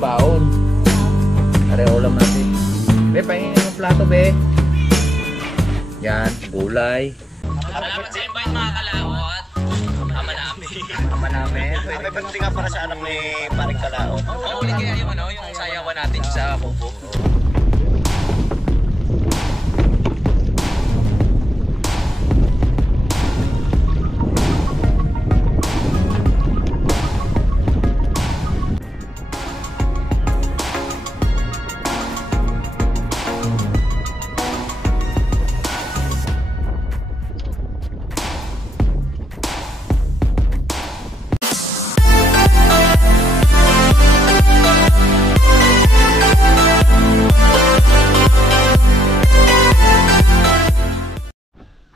ng baon. Are ulam natin. Be, pahingin ng plato, be. Yan, gulay. Salamat sa invite mga kalawat. Ama namin. Ama namin. May pagpunti nga para sa anak ni Paring Kalaot. Uli kaya yung yung sayawan natin sa Kubo.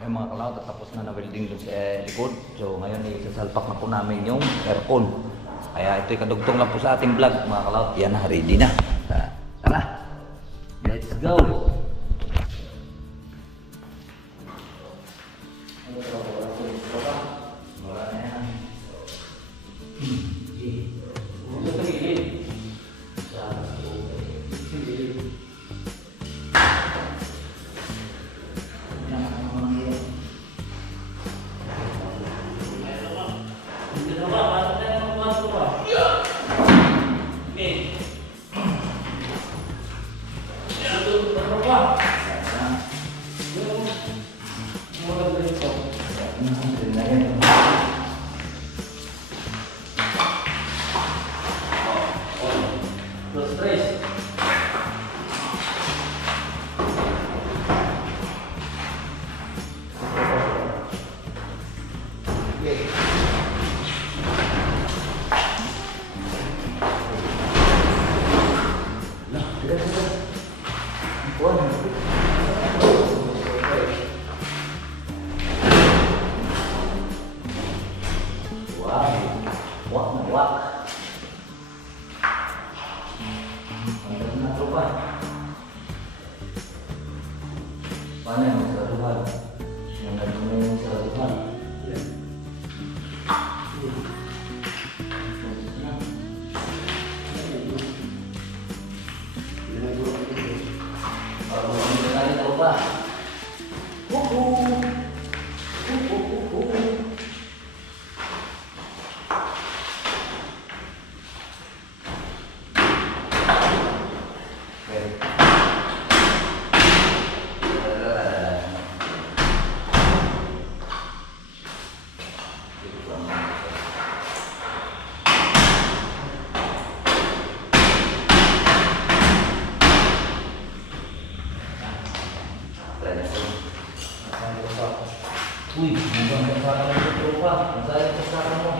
Mga kalawat, tapos na na-welding dun sa likod. So ngayon isasalpak na po namin yung aircon. Kaya ito'y kadugtong lang po sa ating vlog mga kalawat. Yan na, ready na. Tara, let's go! Paano yung saratuhan? Yung nagpunta yung saratuhan? Para mo tayo na ba? Uy, mukhang kasama mo yung tropa. Masaya yung kasama mo.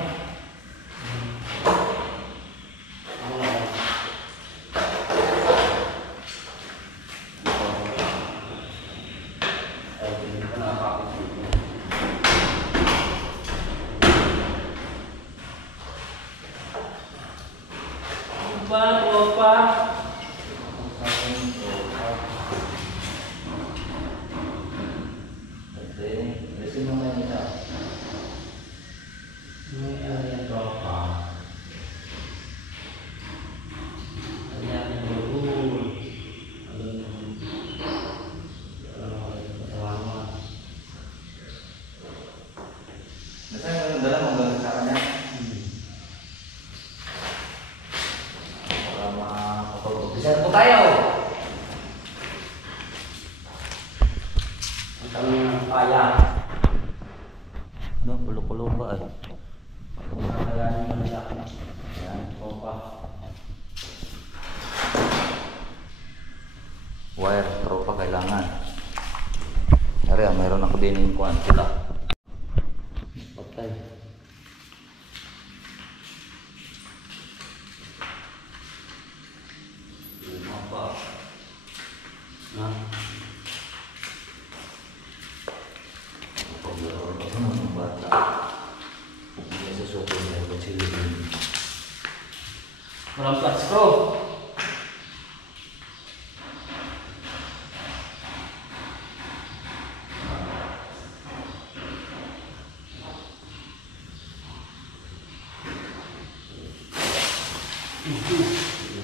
Tropa. Sino mo yan ito? Ano yan tropa? Ano yan yung lubul? Ano yung katawan mo? Nasaan yung dala mo ba sa kanya? Para makapag-umpisa po tayo! Ang kaya. No, pulo-pulo pa eh. Kakayanin mo na siya. Ayan, pompa. Wire, tropa kailangan. Dari, mayroon ako din yung kuwan sila. Patay. Luma pa. Na? Walang flat screw.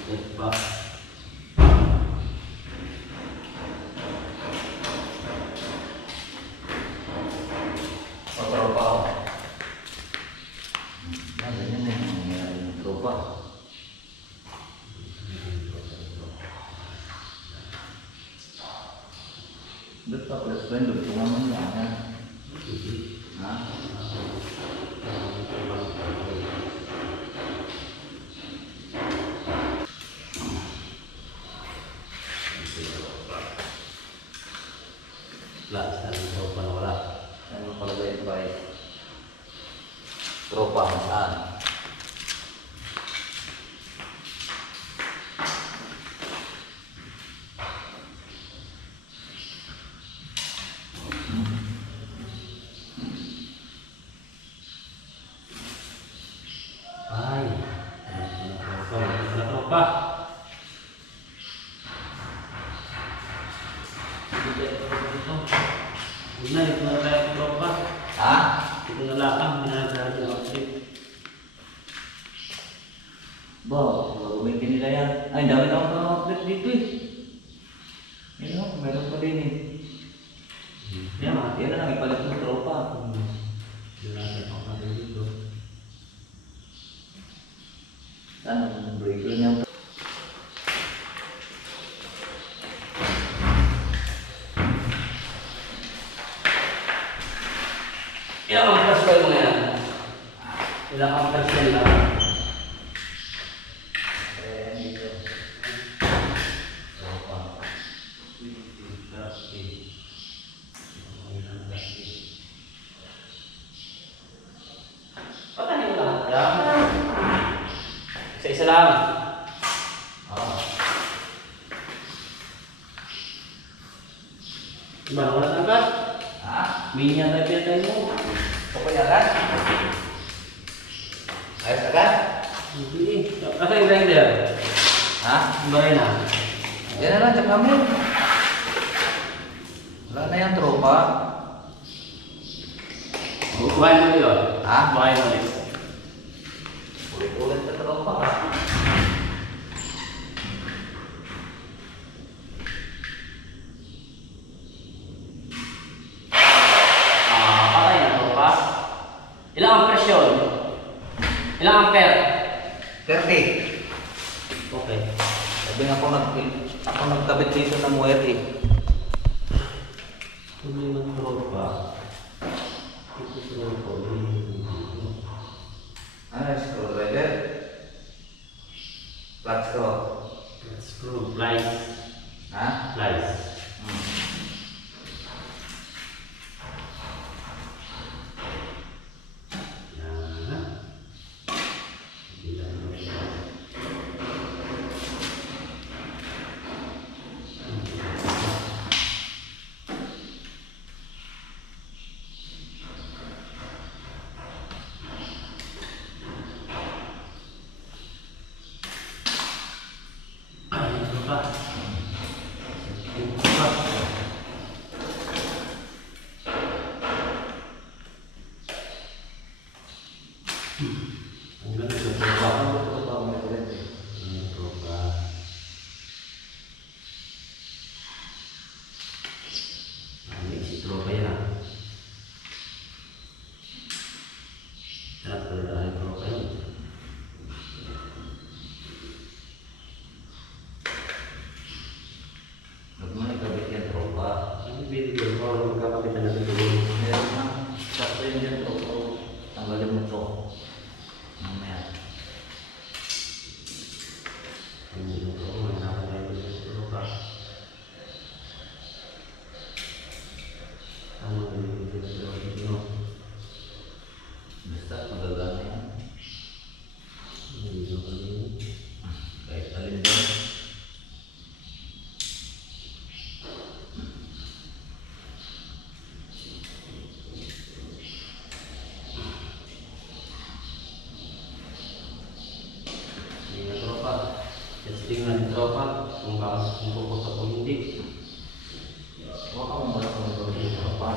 Ba? Tropa ako. Ganyan na yung nangyayari ng tropa. Doon pa plus friend, doon po naman yan. Ha? Saan ang tropa na wala? Ano pala yun ba eh? Tropa, saan? Ay, tropa. Una, ito na tayo tropa. Ha? Ito na lang, minagawa yung outfit. Ba, gagamitin nila yan. Ay, dami na akong outlet dito eh. Ayun o, meron pa din eh. Yan na lang, ipalit ng tropa. Yun natin ako natin dito. Saan ang breaker niya? Ilang amperes ba yung yan? Ilang amperes yan lang? Dito. Tropa. Patayin mo lahat yan. Isa-isa lang. Ah. Diba, wala na agad? Ha? Minya tayo pinatay mo. Okay agad? Ayos agad? Hindi. Asa yung grinder? Ha? Baray na. Yan na lang, tsaka kami. Wala na yan, tropa. Bukain mo yun. Ha? Bukain mo yun. Ulit-ulit na tropa. Patay na to pa. Ilang amperes yun? Ilang ampere? 30. Okay. Sabi nga ako nagkabit dito ng wire eh. Kung may mag-tropa, ito tropa, Ano, screwdriver? Flat screw. screw, plies, Ha? plies. Yan. Bilang mo siya. Ito pa. Ito pa. Ang ganda sa tropa. Tropa. May si tropa yan ah. Sarap ko na ang tropa yun. Huwag mo nagkabit yan, tropa. Ang video ko, magkakapitan natin ito. Meron na. Sakto yun yan, tropa. Tanggalin mo to. Mamaya. Ang video ko, magkakapitan natin ito. Tropa. Ang video ko, Basta, magagana yan. video ko din. Kahit alin doon. Hindi na tropa. Testing na ni tropa. Kung pupunta ko hindi. Huwag ka mong malak ng gawin, tropa.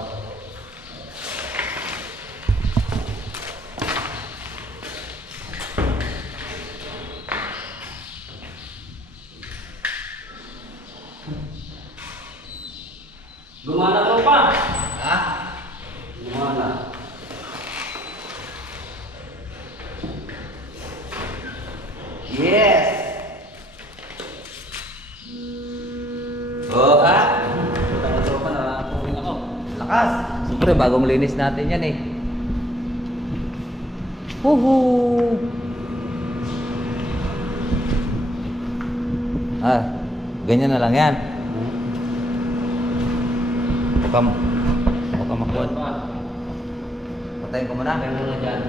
malakas. Siyempre, bagong linis natin yan eh. Woohoo! Ganyan na lang yan. Baka makuha. Patayin ko muna. Kaya muna dyan.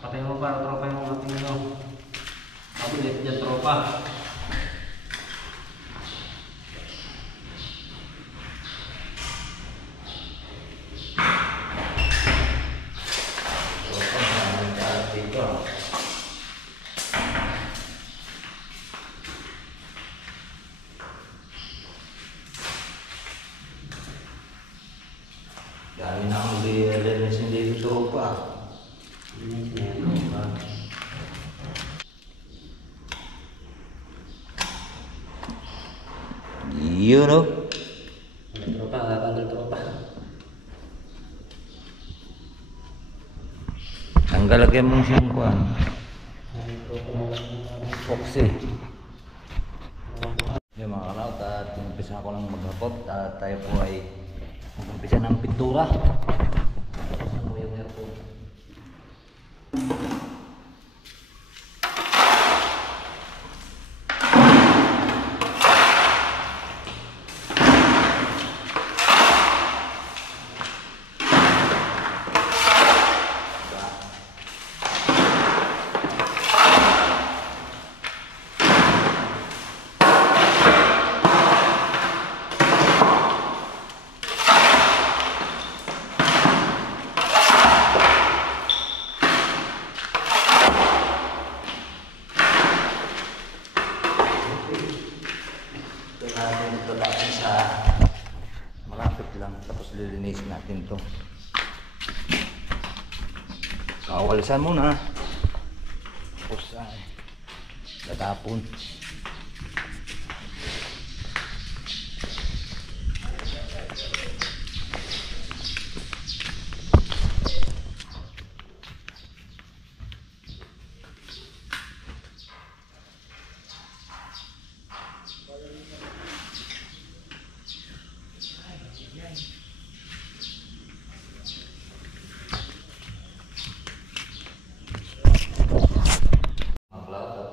Patay mo para tropa yung ating ano. Kabilit dyan tropa. Dami na akong linis hindi dito pa. Yun o. Tropa, tatanggal tropa. Tanggalagyan mong siyang kuhan. Foxy. Yung mga kalaot at umpisa ko lang maghapot at tayo po ay umpisa ng pintura. Saan mo yung aircon? Ito natin sa malapit lang tapos lilinisin natin to. Kawalisan muna tapos tatapon.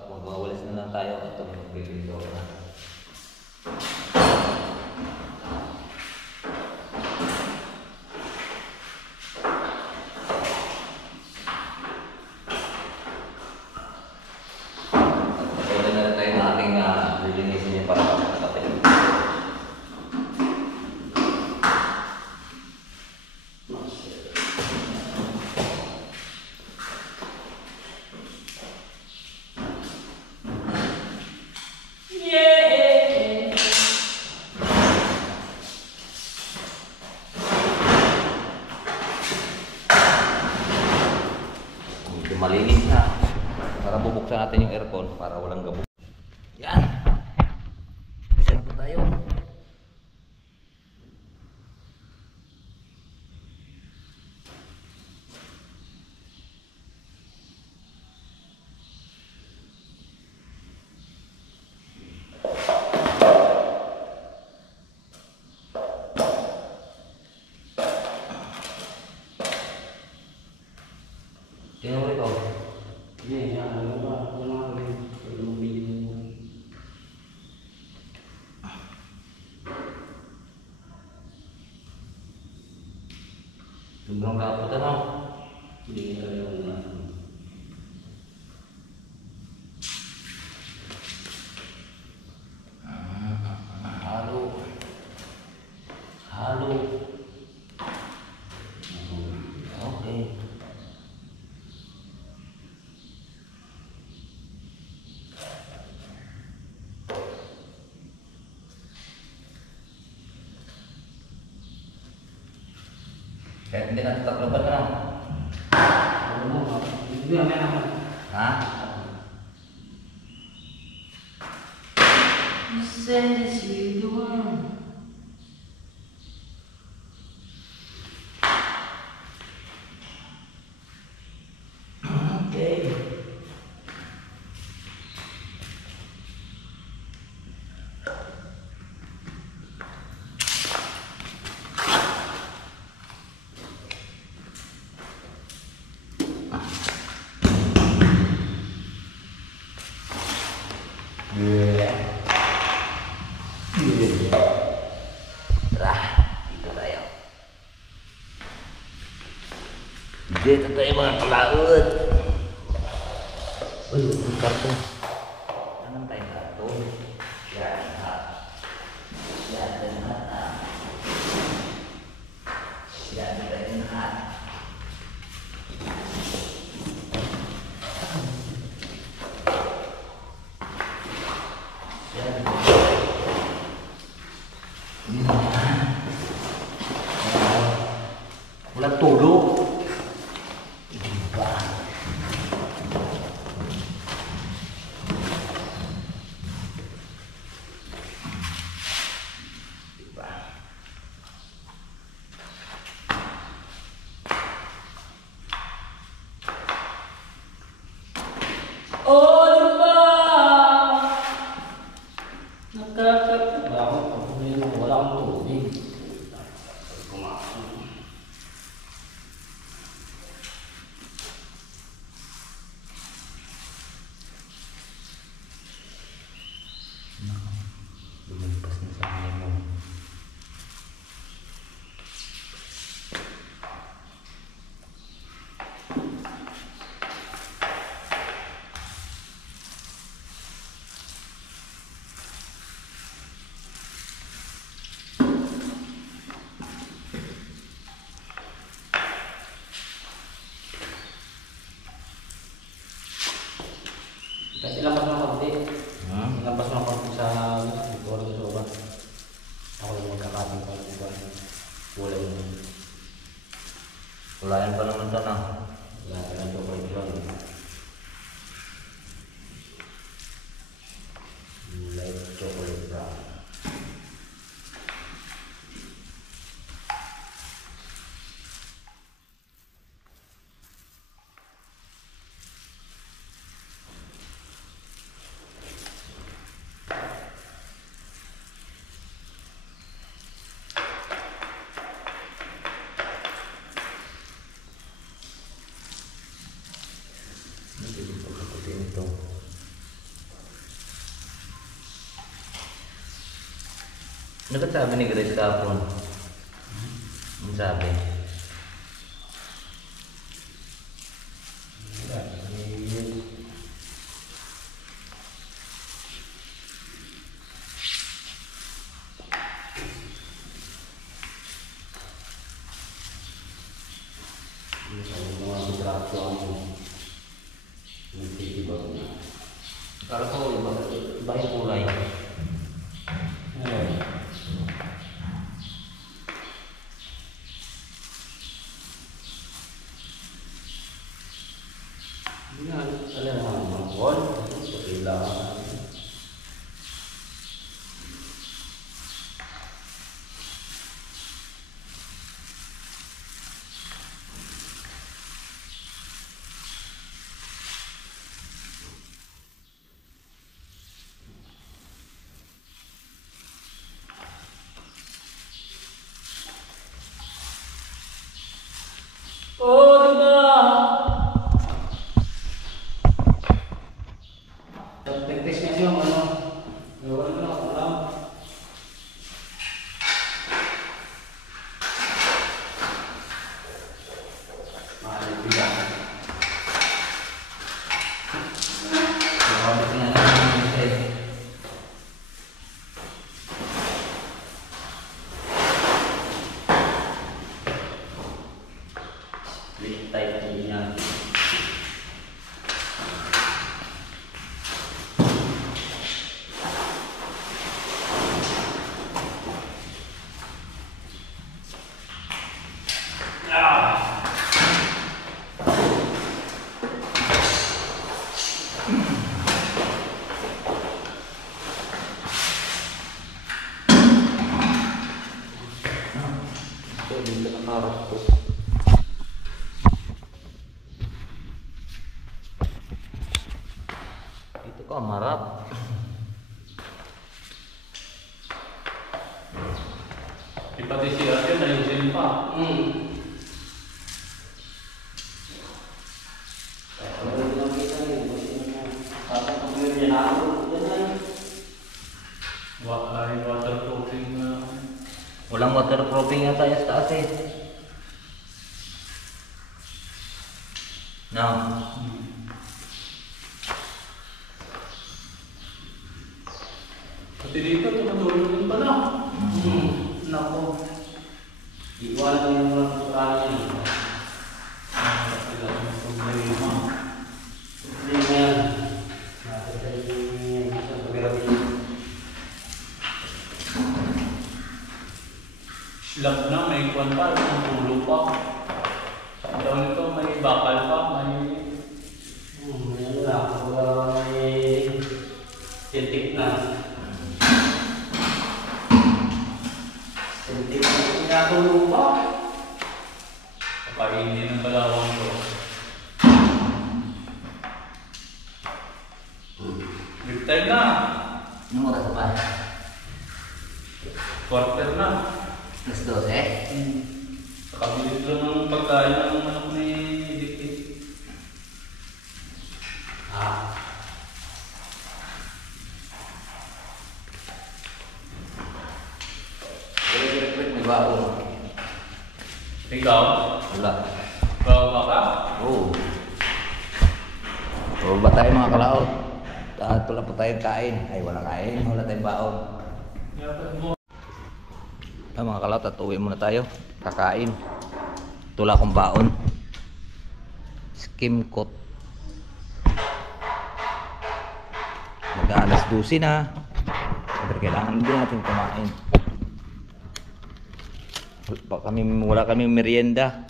Magwawalis na lang tayo at magbibigyo na. Pwede na rin tayo na ating lilinisin niya para kapatid. Malinis na para bubuksan natin yung aircon para walang gabo. Yan. Isa na po tayo. Tingnan mo ito. Hindi, ano ba? Ano nga yung video mo? Sobrang kapot ano? Hindi ka yung Halo. Halo. Okay. Kahit hindi natin takloban ka lang. ano mo? Hindi, may naman. Ha? Yeah. Tara, dito tayo. Dito tayo mga kalaot. Uy, yung karton. Anong tayong karton? Yan, ha. Yan, ha. Yan, ha. Walang tulog. Diba? Diba? Oh, diba? Nakakatawa ako. Wala akong tubig. Kumain. Lumagpas na sa akin mo. Kasi lampas mo konti. Lampas mo konti sa ito sa soba. Ako lang magkakating pa ito. Wala yun. Wala yan pa naman ito na. Wala ka ng chocolate yun. Light chocolate brown. Ito. Ano ka sabi ni Grace kahapon? Ano sabi? Kala ko iba yung kulay. Oh, diba? Test nga yung ano. Gawa na ako lang. Mahalibigan. Nakabit nga naman yung isa eh. Split type niya. Ito, dito nakaharap to. Dito ka, marap. Pati si Ate, nalisin pa. Ano lang kita yun? Tapos pag yun yan ako, yan na. Ay, waterproofing na. Walang waterproofing yata yung taas eh. No. Pati dito, tumutulog din pala. Nako. Iwanan yung mga kurangin. Sila yung problema. Problema yan. Nakita yung isang pagkakabili. Slab na, may kwan pa, may tulo pa. Sa daw nito, may bakal pa, may... may tintik na. Tintik na pinatulo pa. Kapainin ng balawang ko. Big time na. Anong oras pa? Quarter na. Alas 12? Sa kabilis lang ng pagkain ng manok ni Dikti. Direk-direk may baon. Ikaw? Wala. Bawa ka? Oo. So ba tayo mga kalaot? At wala po tayong kain. Ay wala kain, wala tayong baon. Mga kalaot, at uwi muna tayo. Kakain. Tula akong baon. Skim coat. Mag-aalas 12 na. Siyempre kailangan din natin kumain. Wala kami merienda.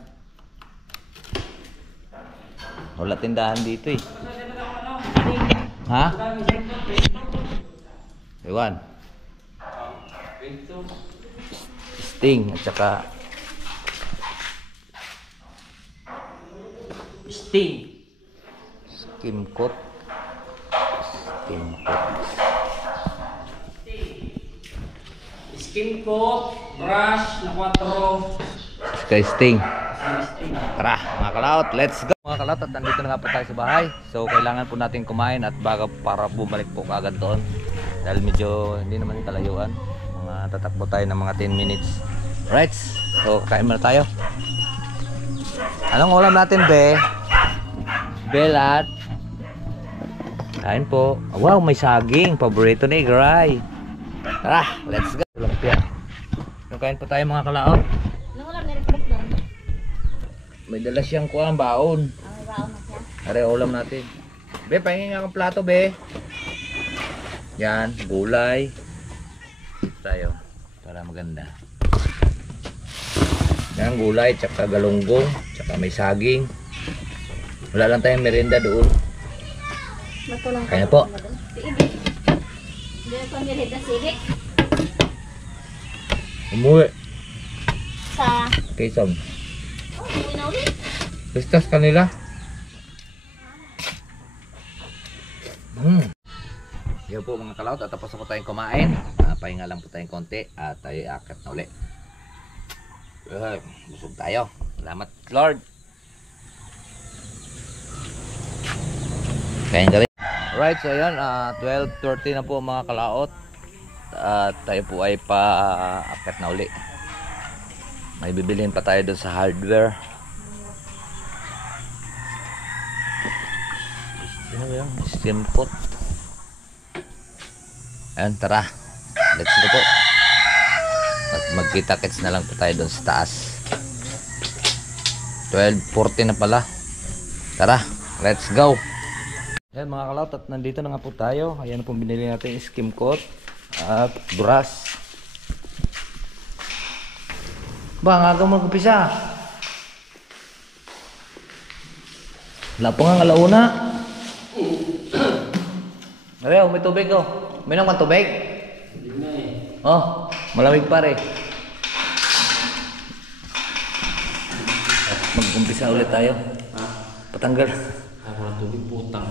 Wala tindahan dito eh. Ha? Ewan. Sting at saka Sting. skim coat. Skim coat. Skin coat, brush na 4. Sky Sting. Sting. Tara mga kalaot, let's go! Mga kalaot, at nandito na nga po tayo sa bahay. So kailangan po natin kumain at bago para bumalik po kagad doon. Dahil medyo hindi naman kalayuan. Mga tatakbo tayo ng mga 10 minutes. Right, so kain muna tayo. Anong ulam natin, be? Belat. Kain po. Wow, may saging. Paborito ni Igray. Tara, let's go. Lumpia. So kain po tayo mga kalaot. Nung ulam nire-cook doon. May dala siyang kuha, baon. Ang baon na siya. Are ulam natin. Be, pahingin nga akong plato, be. Yan, gulay. Tayo, para maganda. Yan, gulay, tsaka galunggong, tsaka may saging. Wala lang tayong merienda doon. Matulong Kaya po. Sige. Hindi na pamilit na sige. Umuwi. Sa... Quezon. Oh, uwi na ulit. Pistas kanila. Yan po mga kalaot, at tapos na po tayong kumain. Pahinga lang po tayong konti at tayo akit na uli. Busog tayo. Salamat Lord. Kain ka rin. Alright, so ayan, 12:30 na po mga kalaot. At tayo po ay pa-akit na uli. May bibiliin pa tayo doon sa hardware. Ano ba yan? Steam pot. Ayan, tara. Let's go po. At magkita-kits na lang po tayo doon sa taas. 12:40 na pala. Tara, let's go. Ayan mga kalaot, at nandito na nga po tayo. Ayan po binili natin yung skim coat at brush. Ba, ang aga mo mag-upisa. Wala po nga alauna. Ariyo, may tubig ko. May naman tubig? Hindi na eh. Oh, malamig pa rin. At mag-umpisa ulit tayo. Ha? Patanggal. Ako na tubig putang.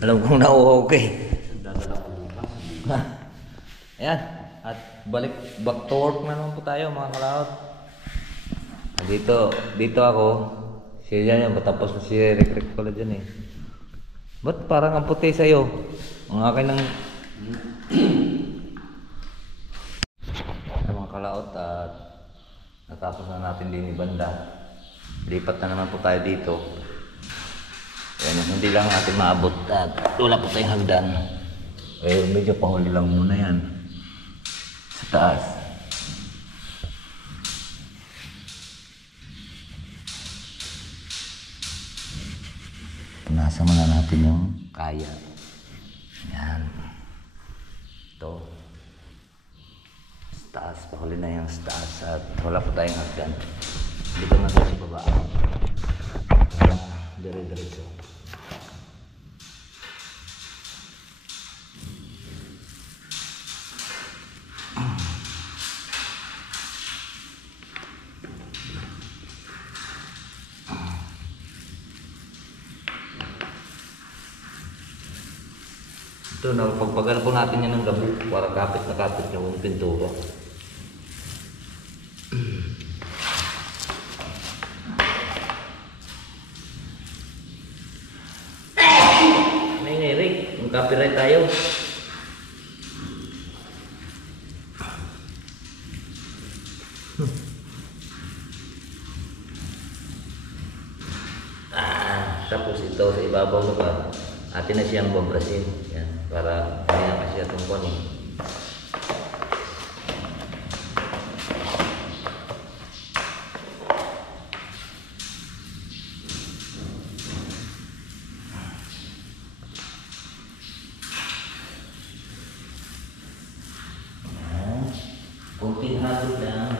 Alam kong nauuhaw ka eh. Dadala ko bukas. Ayan. At back to work na naman po tayo mga kalaot. Dito ako. Siya dyan yan. Patapos na si Rick pala dyan eh. Ba't parang ang puti sa'yo? Ang akin ng kalaot at natapos na natin din yung banda. Lipat na naman po tayo dito. Ayan, hindi lang natin maabot at wala po tayong hagdan. Medyo pahuli lang muna yan sa taas. Nasa muna natin yung kaya. Yan. Ito. Sa taas. Pahuli na yung sa taas. At wala po tayong hagdan. Dito na tayo sa baba. Dire-diretso. Ito, pagpagal po natin yan ng gabi para kapit na kapit yung pintura. May Rick, mag-copyright tayo. Tapos ito sa ibabaw na ba? Atin na siyang babrasin. Yan, para hindi na kasi itong kunin. Kunting halo lang.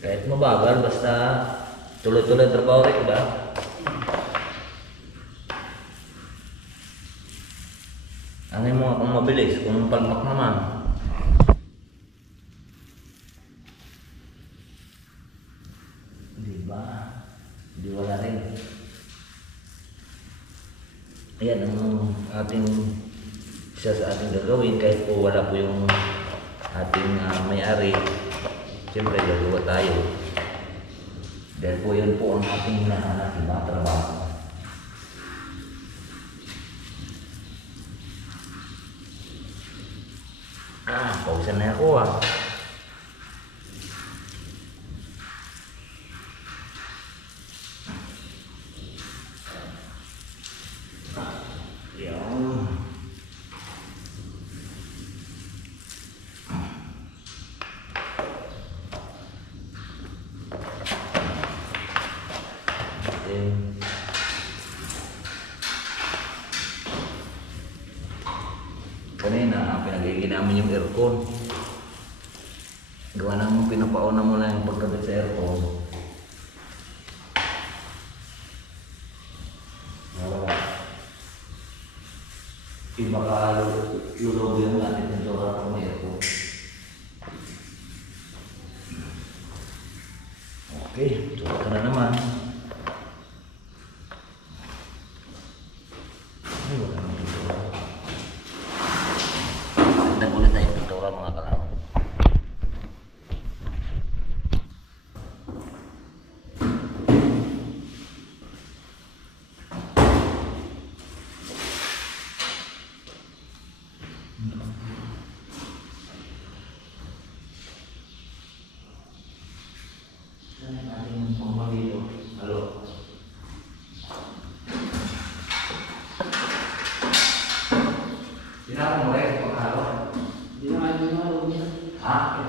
Kahit mabagal, basta tuloy-tuloy ang trabaho rin, diba? Ano mo kung mabilis, kung palpak naman. Diba? Di wala rin. Ayan ang ating isa sa ating gagawin kahit po wala po yung ating may-ari. Siyempre, gagawa tayo. Dahil po yun po ang ating hinahanap, yung mga trabaho. Pausan na ako Yan. Kanina, pinagiging namin yung aircon. Gawa namin pinapauna mo lang yung pagkabit sa aircon. Iba ka lulubi yung natin yung tura kung may aircon. Okay, tura ka na naman. Ay, wala naman yung tura. Tagdag ulit tayo yung tura mga kalaw. Halo. Sinabi mo rin kung halo? Hindi na kayo halo niya. Ha?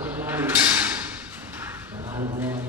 Nakahalo na yan.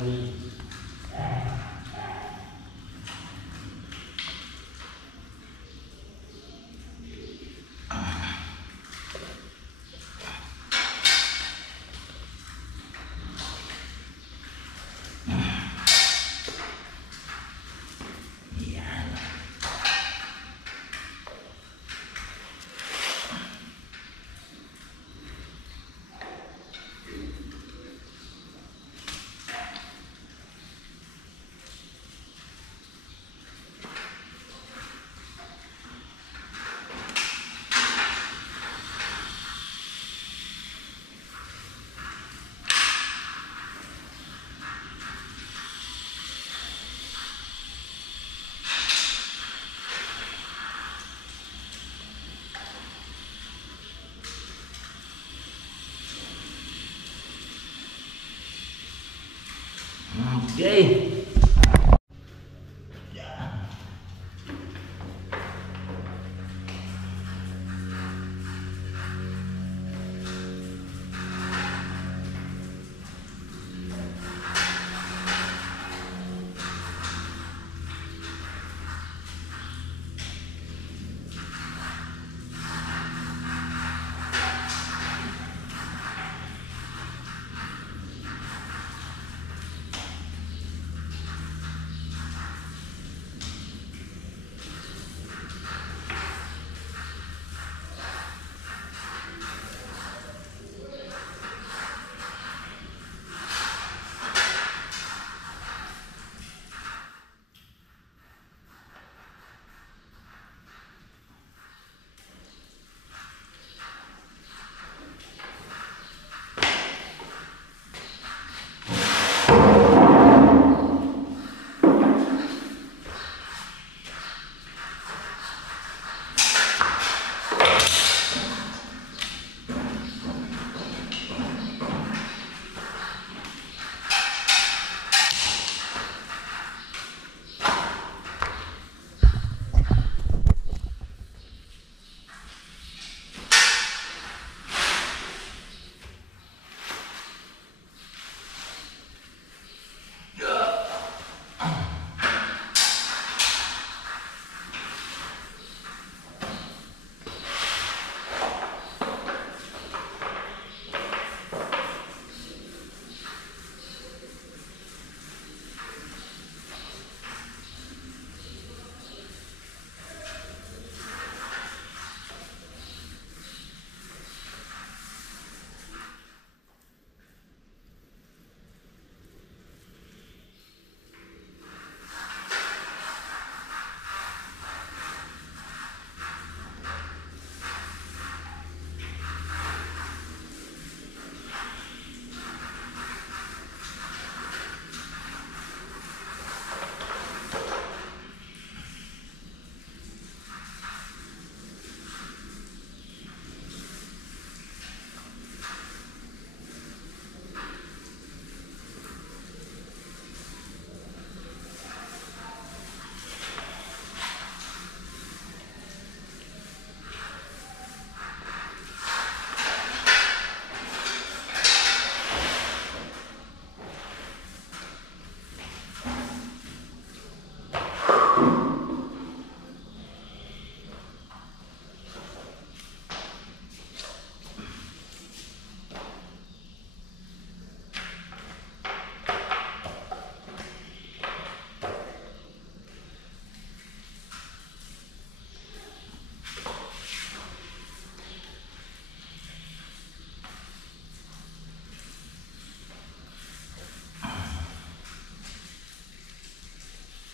Okay.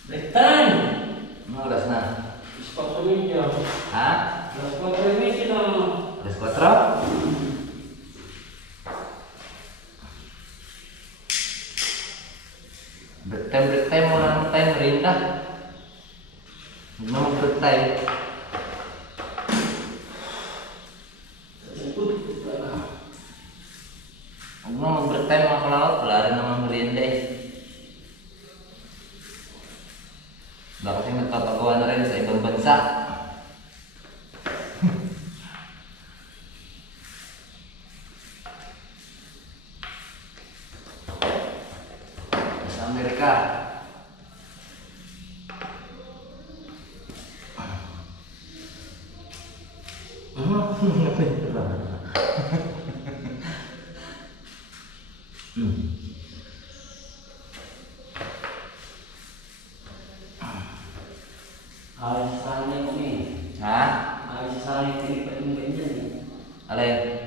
Break time! Anong oras na? Sponsor media. Ha? Sponsor media na. Alas 4? Break time mo na ng time rin na. Huwag na mag-break time. Huwag na mag-break time mga kalawat. Wala rin naman merienda eh. Baka kasi nagpapagawa na rin sa ibang bansa. Sa Amerika. Ayos sa akin ko eh. Ha? Ayos sa akin pilipat yung ganyan eh. Alay?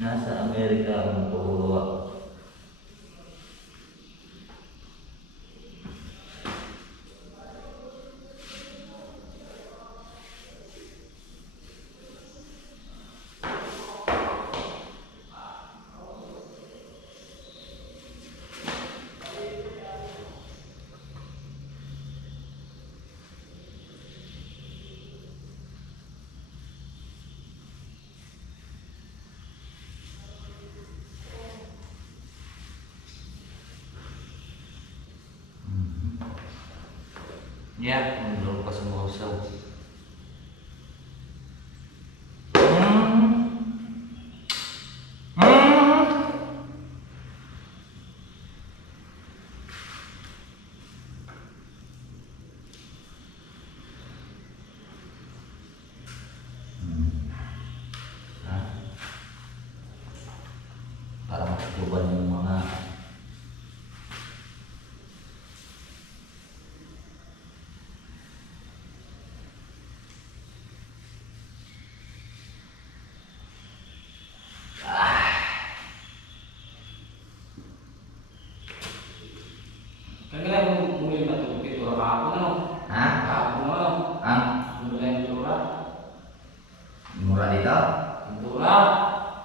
Nasa Amerika ang paggawa. Yeah, doon pa sumusaw. Para makatuban yung mga Kaya bumili na ito, pintura kahapon ano? ha? Kahapon ano? Ang Bumili na yung pintura. mura dito? Pintura!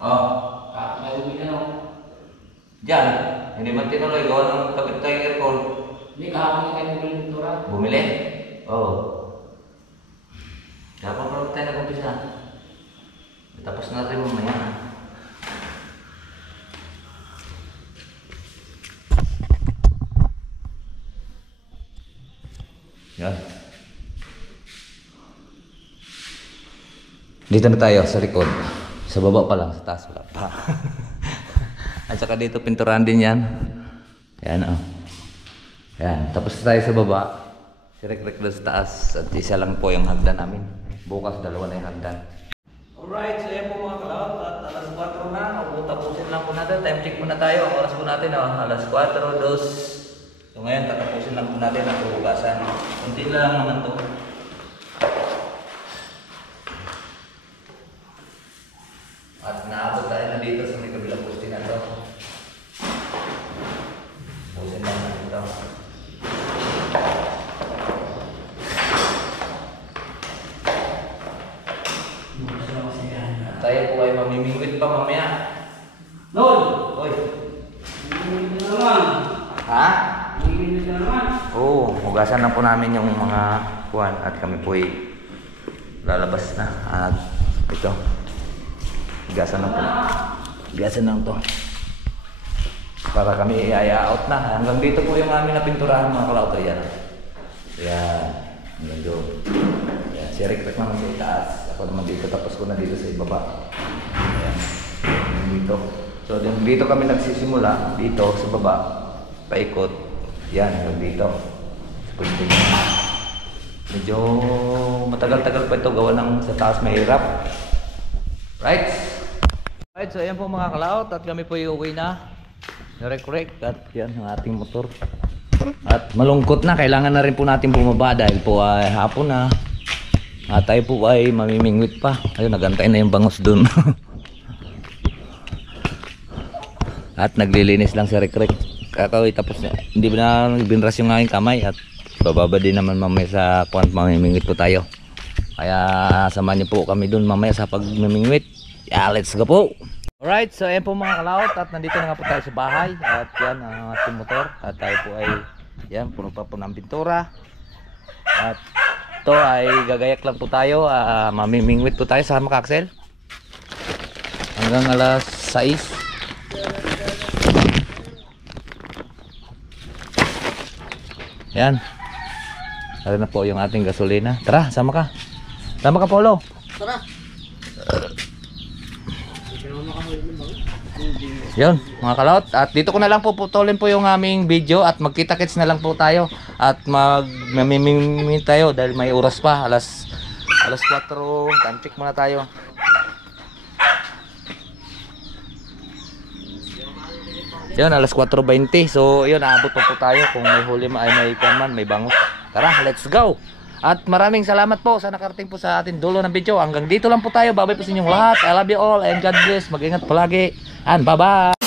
Oh, Kahapon na bumili ano? dyan. Hindi man tinuloy gawa ng kapit tayong aircon. Hindi, kahapon na kayo bumili ng pintura. Bumili? Oo. Dapat pa tayo nag-umpisa. Tapos na rin mamaya. Yan. Dito na tayo sa likod. Sa baba pa lang, sa taas wala pa. At saka dito pinturahan din yan. Yan o. Yan. Tapos tayo sa baba. Sirek-rek doon sa taas. At isa lang po yung hagdan namin. Bukas dalawa na yung hagdan. Alright, so yan po mga kalawat. At alas 4 na. Tapusin lang po natin. Time check muna tayo. Ang oras po natin. Alas 4, 2. So ngayon, tatapusin lang po natin ang hugasan. Kunti lang naman to. At naabot tayo na dito sa may kabilang poste na to. Pusin lang natin ito. Tayo po ay mamimingwit pa mamaya. Lol! Hoy! Bumili na naman! Ha? Bumili na naman! Oo, hugasan lang po namin yung mga kuwan at kami po ay lalabas na. At ito, hugasan lang po. Hugasan lang to. Para kami i-out na. Hanggang dito po yung aming napinturahan mga kalauto. Yan. Yan. Hanggang doon. Yan. Si Rick naman sa itaas. Ako naman dito. Tapos ko na dito sa ibaba. Yan. Hanggang dito. So dito kami nagsisimula. Dito sa baba. Paikot. Yan. Hanggang dito. Medyo matagal-tagal pa ito gawa ng sa taas mahirap. Right? Right, so ayan po mga kalaot at kami po iuwi na. Direct at yan ang ating motor. At malungkot na, kailangan na rin po natin bumaba dahil po ay hapon na. At tayo po ay mamimingwit pa. Ayun, nagantay na yung bangos dun. At naglilinis lang si Rick. Kakaway tapos na, hindi ba na binras yung aking kamay at bababa din naman mamaya sa kuwan, mamimingwit po tayo. Kaya samahan niyo po kami dun mamaya sa pagmimingwit. Yeah, let's go po! Alright, so ayan po mga kalaot at nandito na nga po tayo sa bahay. At yan ang ating motor. At tayo po ay yan, puno pa po ng pintura. At ito ay gagayak lang po tayo. Mamimingwit po tayo sa Makaksel hanggang alas 6. Yan. Tara na po yung ating gasolina. Tara, sama ka. Sama ka, Polo. Tara! Yun, mga kalaot. At dito ko na lang po putulin po yung aming video at magkita-kits na lang po tayo. At mamimingwit tayo dahil may oras pa. Alas 4. Time check muna tayo. Yun, alas 4:20. So, yun, aabot pa po tayo. Kung may huli ay may kaman, may bangus. Tara, let's go! At maraming salamat po sa nakarating po sa ating dulo ng video. Hanggang dito lang po tayo. Babay po sa inyong lahat. I love you all and God bless. Mag-ingat palagi. And bye-bye!